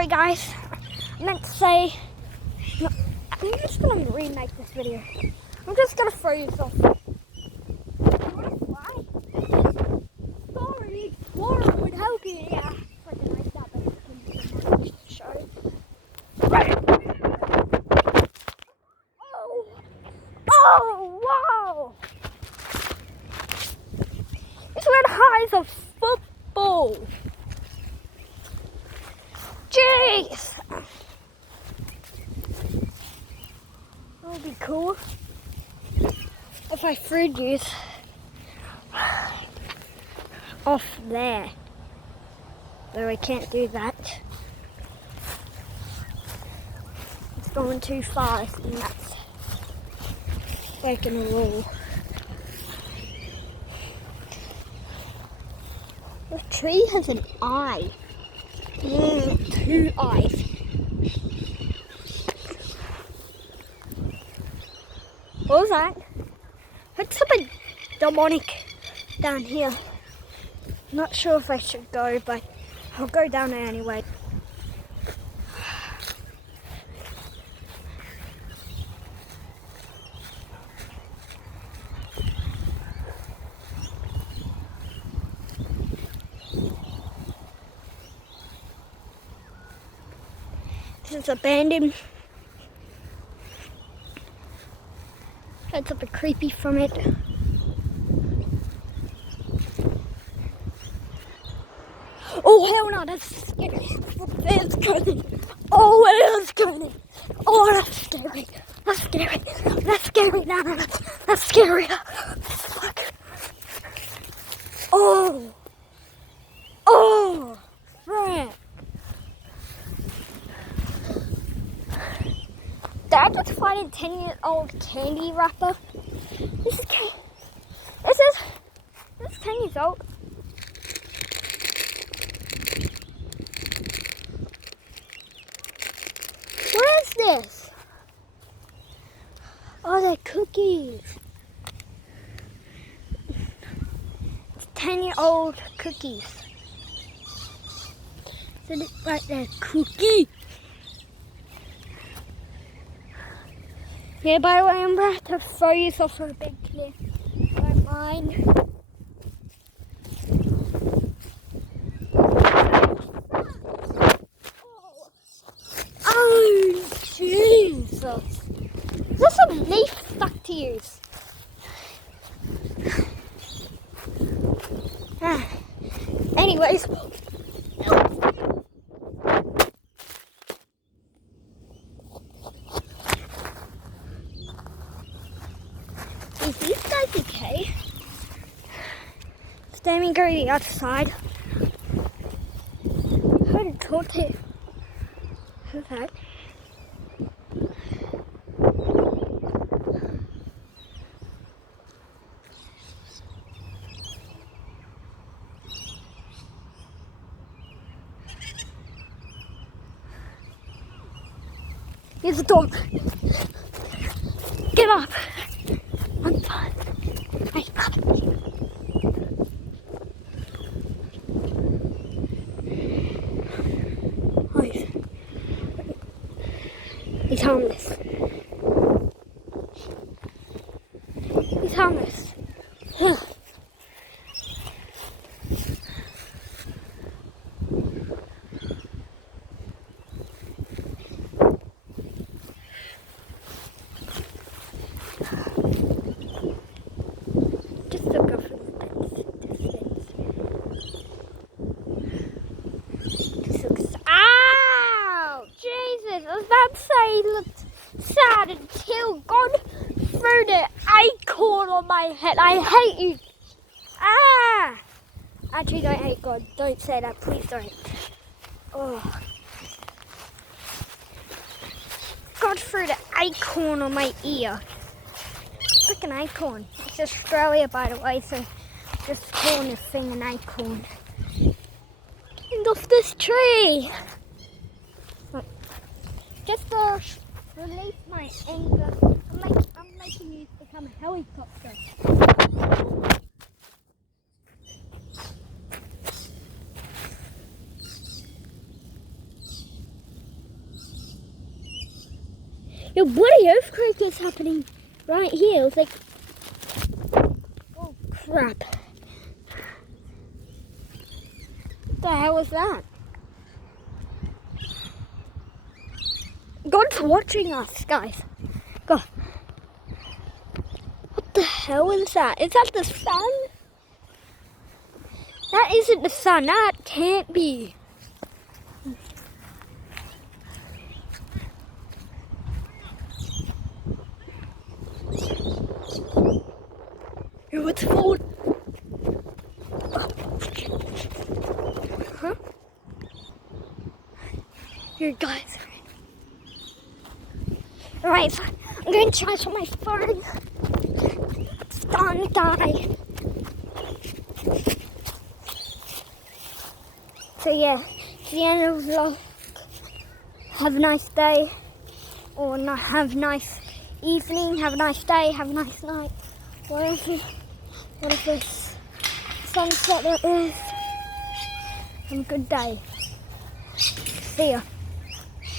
Sorry guys, I meant to say, no, I'm just gonna remake this video. I'm just gonna throw yourself. You wanna fly? Sorry, Explorer would help you. Yeah, freaking like that, but it's gonna be a show. Oh, wow! It's where the highs of football. Jeez! That would be cool if I threw you off there. Though I can't do that. It's going too fast and that's breaking a rule. The tree has an eye. 2 eyes. What was that? It's something demonic down here. Not sure if I should go, but I'll go down there anyway. This is abandoned. Had something creepy from it. Oh hell no, that's scary. That's coming. Oh, it is coming. Oh, that's scary. That's scary. That's scary. No, that's scary. Fuck. Oh. Oh. Frick. Dad just find a 10-year-old candy wrapper. This is 10 years old. What is this? Oh, they're cookies. It's 10-year-old cookies. So it's right there, cookie. Yeah, by the way, I'm about to throw yourself from a big cliff. Don't mind. Oh, Jesus. There's some leaf stuck to you. Anyways. Is these guys okay? Let me go to the other side. I heard talk to who's that? Here's a dog. Get up. I'm fine. Hey, up. Oh, he's harmless. He's harmless. Just look up from the distance. This looks. Ow! Jesus! I was about to say he looked sad until God threw the acorn on my head. I hate you. Ah! Actually, don't hate God. Don't say that. Please don't. Oh. God threw the acorn on my ear. Freaking acorn. It's Australia, by the way, so just calling this thing an acorn. And off this tree. Just to release my anger, I'm making you become a helicopter. Your bloody earthquake is happening right here. It's like, oh crap. What the hell was that? God's watching us, guys. God. What the hell is that? Is that the sun? That isn't the sun. That can't be. Yo, it's falling. Huh? Here, guys. Alright, so I'm going to charge my phone. It's gonna die. So yeah, it's the end of the vlog. Have a nice day. Or not, have a nice evening, have a nice day, have a nice night. Whatever this sunset there is. Have a good day. See ya.